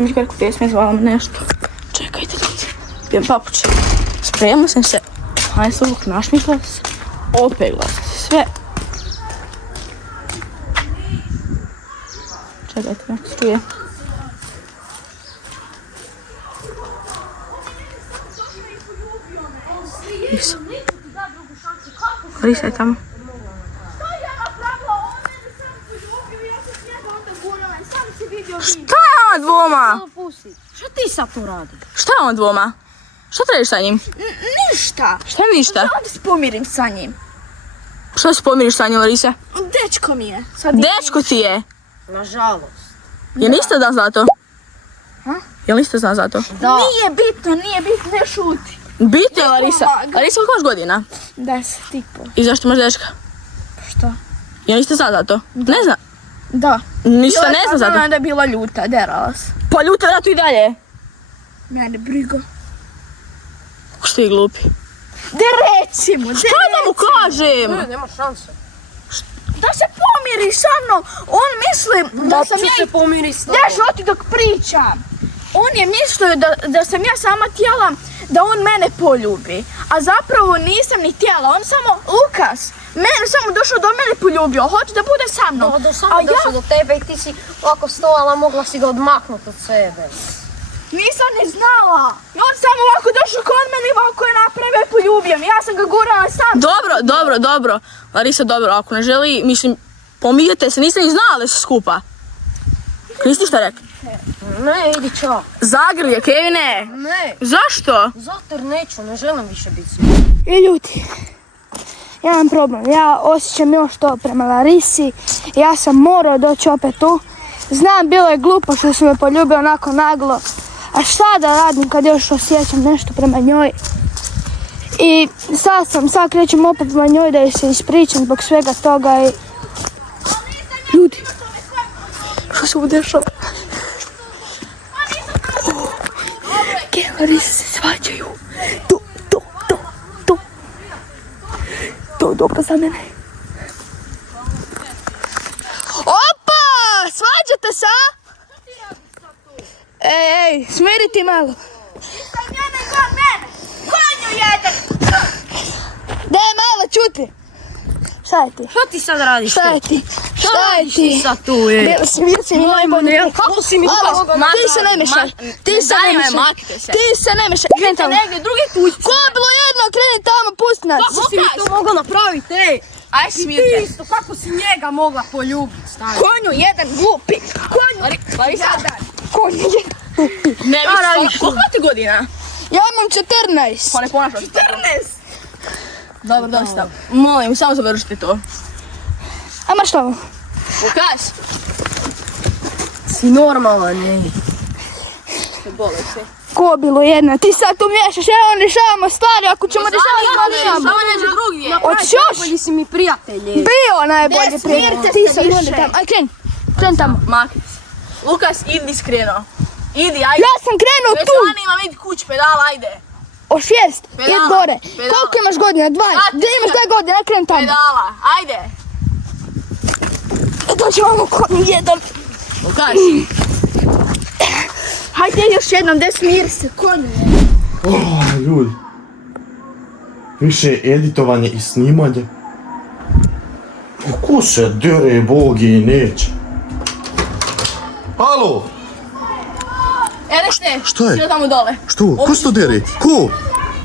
sam mi kako prije smije zvala me nešto. Čekajte ljudi, pijem papuče. Spremila sam se, hajde se uvijek našmikla se, opegla sam se sve. Čekajte, neko se čuje. Lisa je tamo. Šta je on dvoma? Šta ti sad tu radi? Šta je on dvoma? Šta trebaš sa njim? Ništa. Šta ništa? Samo da se pomirim sa njim. Šta se pomiriš sa njim, Larisa? Dečko mi je. Dečko ti je? Nažalost. Jel niste zna za to? Ha? Jel niste zna za to? Da. Nije bitno, ne šuti. Bitno je, Larisa. Larisa, koliko imaš godina? 10,5. I zašto imaš dečka? Šta? Jel niste zna za to? Ne zna. Da. Ništa ne zna za to. Bila je bila ljuta, derala se. Pa ljuta vratu i dalje. Mene briga. Što je glupi? Da recimo, Šta da mu kažem? Nema šanse. Da se pomiri sa mnom. On misli da sam ja... se pomiri s tobom. Daš oti dok pričam. On je mislio da sam ja sama htjela da on mene poljubi. A zapravo nisam ni htjela. On samo, Lukas, mene samo došao do mene poljubio. Hoće da bude sa mnom. Da samo došao do tebe i ti si ovako stojala, mogla si ga odmaknuti od sebe. Nisam ni znala. I on samo ovako došao kod mene i ovako je napravio i poljubio me. Ja sam ga gurala sam. Dobro. Larisa, dobro, ako ne želi, mislim, pomirite se, niste ni znala da se skupa. Niste šta rekli? Ne, idi čao. Zagrlje, Kevine. Ne. Zašto? Zato jer neću, ne želim više biti s I ljudi, ja imam problem. Ja osjećam još to prema Larisi. Ja sam morao doći opet tu. Znam, bilo je glupo što sam me poljubio onako naglo. A šta da radim kad još osjećam nešto prema njoj? I sad krećem opet prema njoj da joj se ispričam zbog svega toga i... Ljudi, što se ovdje dešava? Larisa se svađaju. To je dobro za mene. Opa! Svađate se, a? Ej, smiriti malo. Nisam ja nego mene. Konju jedan. Daj malo, čuti. Šta je ti? Što ti sad radiš? Šta je ti? Ti sad tu, ej? Bio si mi najbolji. Kako si mi tu? Ti se ne mešaj. Ti se ne mešaj. Kreni tamo. Negdje drugi put. Ko je bilo jedno? Kreni tamo, pusti nas. Kako si mi to mogla napraviti, ej? Aj, Ti smirite. isto, kako si njega mogla poljubiti, stavi? Konju jedan glupi. Larisa, Konju jedan. ne, vi koliko ti godina? Ja imam 14. Pa ne ponašaš. 14. Dobro, dosta. Molim, samo završite to. Ajmo što ovo? Lukas. Si normalan, ej. Se bole se. Ko bilo jedna? Ti sad tu miješaš, evo rješavamo stvari, ako ćemo rješavati. Samo neđe drugdje. Hoćeš još? Najbolji si mi prijatelj, ej. Bio najbolji prijatelj. Ti se više tamo. Aj, kreni tamo. Makni se. Lukas, idi iskreno. Idi, ajde. Ja sam krenuo Već tu. zanima, vidi kuć, pedala, ajde. O 6. Id gore. Pedala. Koliko imaš godina? 2. Gdje imaš 2 godine? Aj, kreni tamo. Pedala, ajde. Dođe ovo konju jedan. Lukas. Hajde još jednom, gdje smiri se konju. Ljudi, više editovanje i snimanje. Ko se dere, Bogi, neće? Halo? Ereste, Što je? sila tamo dole. Što? Ko se to dere? Ko?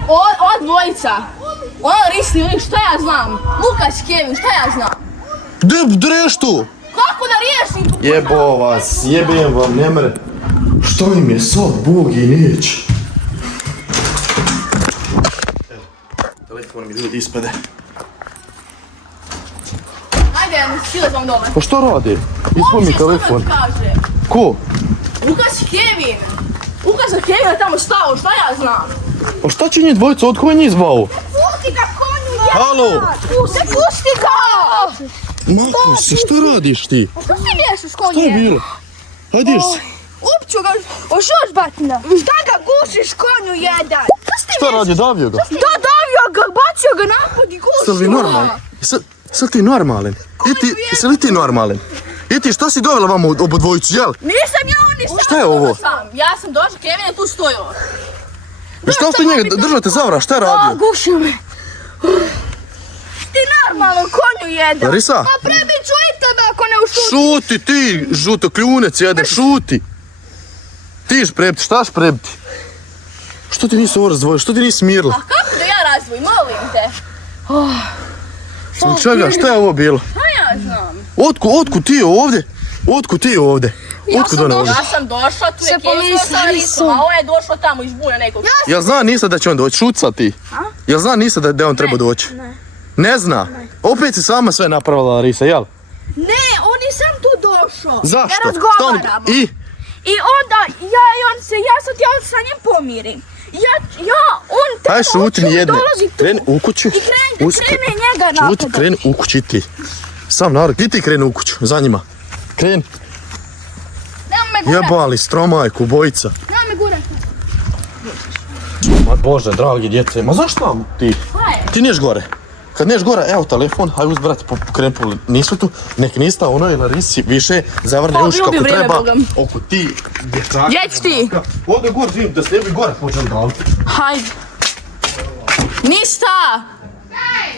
Ova dvojica. Ono risni, onih šta ja znam. Lukas, Kevin, šta ja znam. Dreš tu? Kako da riješim tu? Jebo vas, jebem vam, ne mre. Što im je sad, Bogi, neće? Evo, telefon mi ljudi ispade. Ajde, sila tamo dole. Pa što radi? Ispod mi telefon. Kaže. Ko? Lukas i Kevin. Lukas i Kevin je tamo stao, šta ja znam. Pa šta će njih dvojica, od koje njih zvao? Pusti ga konju jedan. Halo? Pusti ga. Makni se, što radiš ti? Što ti miješaš konju Šta je jedan? bilo? Hajde jesi. Upću ga. O šoš batina. Šta ga gušiš konju jedan? Šta radi, davio ga? Da, davio ga, bacio ga napad i gušio. Jesi li normalan? Jesi li ti normalan? Jesi li ti normalan? Ti šta si dovela vamo obo dvojicu, jel? Nisam ja, on nisam. Šta je ovo? Ja sam došla, Kevin je tu stojao. I šta ste njega držate zavra, šta je radio? Gušio me. Ti normalno konju jedan. Larisa, Pa prebi čuj tebe ako ne ušuti. šuti ti, žuto kljunec jedan, šuti. Ti šprebti, šta šprebti? Što ti nisi ovo razdvojio, što ti nisi smirila? A kako da ja razvoj, molim te? Zbog čega, šta je ovo bilo? Pa ja znam. Otkud ti ovdje? Otkud ti ovdje? Otkud ona ovdje? Ja sam došla, tu je Se Kevin sa pomislili Larisom, su. a ovo je došlo tamo iz bulja nekog. Jel zna nisa da će on doći? Šuca ti. Jel zna nisa da on treba doći? Ne zna? Opet si sama sve napravila, Larisa, jel? Ne, on je sam tu došao. Zašto? Da razgovaramo. I onda ja sam htjela sa njim pomirim. On Aj šuti hoće nijedne. dolazi tu. Kreni u kuću. I krene njega Šuti, napadat. kreni u kući ti. Sam narod, gdje ti kreni u kuću? Za njima. Kreni. Nemoj me gurat, Jebali, stromajku, bojica. nemoj me gurat. Ma Bože, dragi djece, ma zašto ti? Ti niješ gore. Kad niješ gore, evo telefon, haj uzbrati pokreni nisu tu, nek nista onoj Larisi više zavrne Pa, uši bilo bi kako vrijeme, treba Boga. oko ti dječaka. Gdje ćeš ti? Ovdje gore živim, da se ne bi gore počeli davati. Hajde. Nista!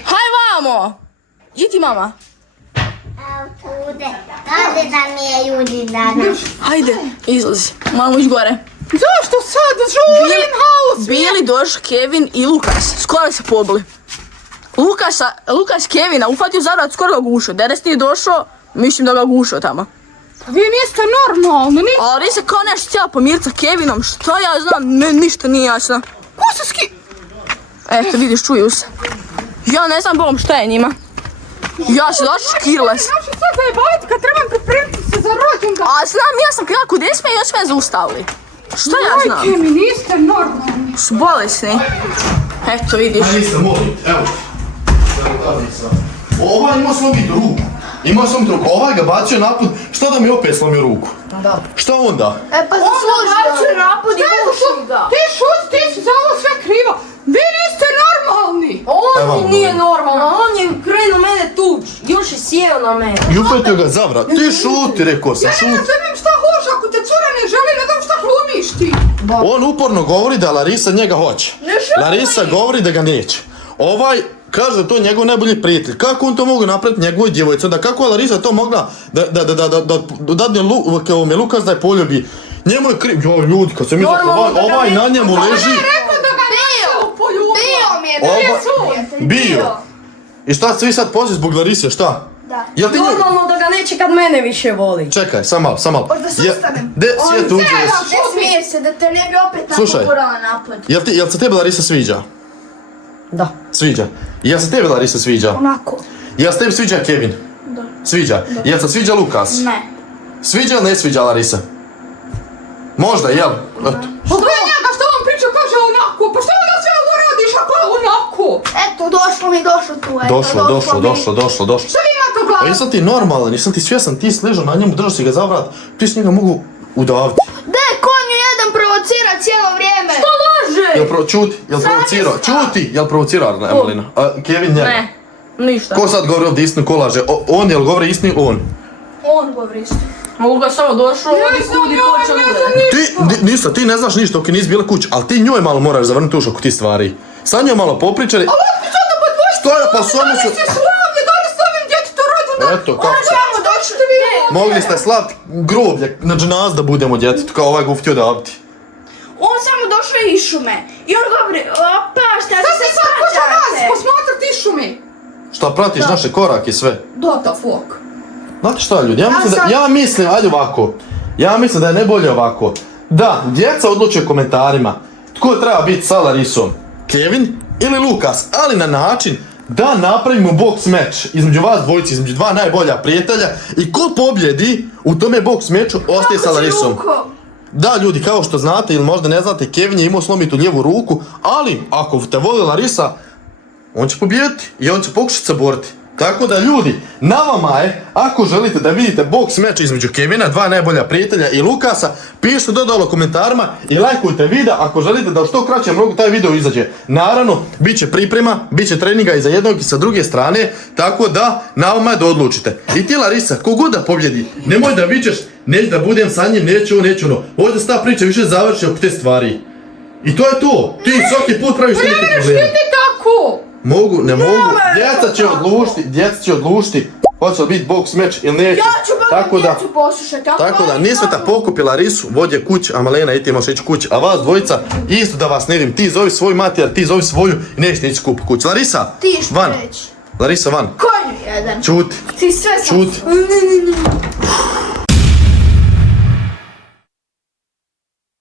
Haj vamo! Gdje ti mama? Pude, kaže da mi je ljudi danas. Hajde, izlazi. Moramo ići gore. Zašto sad žurim haos? Bili došli Kevin i Lukas. Skoro se pobili. Lukas Kevina uhvatio za vrat, skoro ga gušao. Deres nije došao, mislim da ga gušao tamo. Vi niste normalni, Ali se kao nešto htjela pomiriti sa Kevinom, što ja znam, ništa nije jasno. kusaski. Eto vidiš, čuju se. Ja ne znam bolom šta je njima. Ja se došla škirla se. Znaš sad zajebavati kad trebam pripremiti se za rođendan. A znam, ja sam krenula kod Esme i još me zaustavili. Šta ja znam? Majke mi, niste normalni. Su bolesni. Eto vidiš. Niste, molim, evo. Ovaj imao slomit ruku. Ovaj ga bacio naput, što da mi opet slomio ruku? Da. Šta onda? Pa zaslužio. Ti šut, ti si za ovo sve krivo. Vi niste normalni. Evo, On nije normalan, on je krenuo mene tuć. Još je sjeo na mene. I upetio ga za vrat. Ti šuti, rekao sam, Ja ne šuti. razumijem šta hoš, ako te cura ne želi, ne znam šta glumiš ti. On uporno govori da Larisa njega hoće. Larisa govori da ga neće. Ovaj kaže da je to njegov najbolji prijatelj. Kako on to mogu napraviti njegovoj djevojci? Onda kako je Larisa to mogla da dadne Lukas da je poljubi? Njemu je kriv. Joj, ljudi, kad sam mislio ovaj na njemu leži. Rekao da ga neće poljubiti. Bio mi je, da je svoj. Bio. I šta svi sad poziv zbog Larise, šta? Da. Jel ti nju... Normalno da ga neće kad mene više voli. Čekaj, sam malo. Možda se ustanem. De, svijet uđe. Ne smije se, da te ne bi opet tako Slušaj. morala napad. Jel se tebi Larisa sviđa? Da. Sviđa. Jel se tebi Larisa sviđa? Onako. Jel se tebi sviđa Kevin? Da. Sviđa. Jel se sviđa Lukas? Ne. Sviđa ili ne sviđa Larisa? Možda, jel? Eto. Pogledaj njega što on priča, kaže onako. Pa što onda sve ovo radiš ako je onako? Eto, došlo tu. Došlo. Što vi imate u Pa glavi? nisam ti normalan, nisam ti svjesan, ti sležao na njemu, držao si ga za vrat, ti s njega mogu udaviti. De, konju jedan provocira cijelo vrijeme. Što Jel čuti, jel provocirao? Čuti, jel provocirao Emelina? A Kevin njega? Ne, ništa. Ko sad govori ovdje istinu, ko laže? On jel govori istinu, on? On govori isto. Lukas samo došao, ovdje kudi počeo Ti ne znaš ništa, ok, nisi bila kuća, ali ti njoj malo moraš zavrnuti uši oko ti stvari. Sa njoj malo popričali. Ali otkud sada po dvojicu? Što je, pa samo su... se slavlje, da li stavim djetetu rođendan? Eto, kako se... Samo došli vi. Mogli ste slat groblje na dženaz da budemo djetetu, kao ovaj ga htio davati. On samo došao i šume. I on govori, opa, šta se sad počeo nas posmatrati i šumi. Šta pratiš naše korake sve? Dota fuck. Znate šta ljudi, ja mislim, ajde ovako, ja mislim da je najbolje ovako, da djeca odlučuju komentarima tko treba biti sa Larisom, Kevin ili Lukas, ali na način da napravimo box match između vas dvojici, između dva najbolja prijatelja i ko pobjedi u tome box matchu ostaje sa Larisom. Da ljudi, kao što znate ili možda ne znate, Kevin je imao slomitu lijevu ruku, ali ako te voli Larisa, on će pobijediti i on će pokušati se boriti. Tako da ljudi, na vama je, ako želite da vidite boks meč između Kevina, dva najbolja prijatelja i Lukasa, pišite dodalo u komentarima i lajkujte video ako želite da u što kraćem roku taj video izađe. Naravno, bit će priprema, bit će treninga i za jednog i sa druge strane, tako da na vama je da odlučite. I ti Larisa, kogod da pobjedi, nemoj da vičeš, neću da budem sa njim, neću ono. Ovdje se ta priča više završi oko te stvari. I to je to. Ti svaki put praviš neke probleme. Ti tako! Mogu, ne mogu. Djeca će odlučiti hoće li biti boks meč ili neće. Ja ću tako da, djecu poslušati. tako da, Nisveta pokupi Larisu, vodi kuć, a Malena i ti možeš ići kuć, a vas dvojica, isto da vas ne vidim. Ti zovi svoj mater, ti zovi svoju i nećete ići kup kuć. Larisa, Ti što van. reći? Larisa, van. Konju jedan. Čuti. Ti sve sam... Čuti.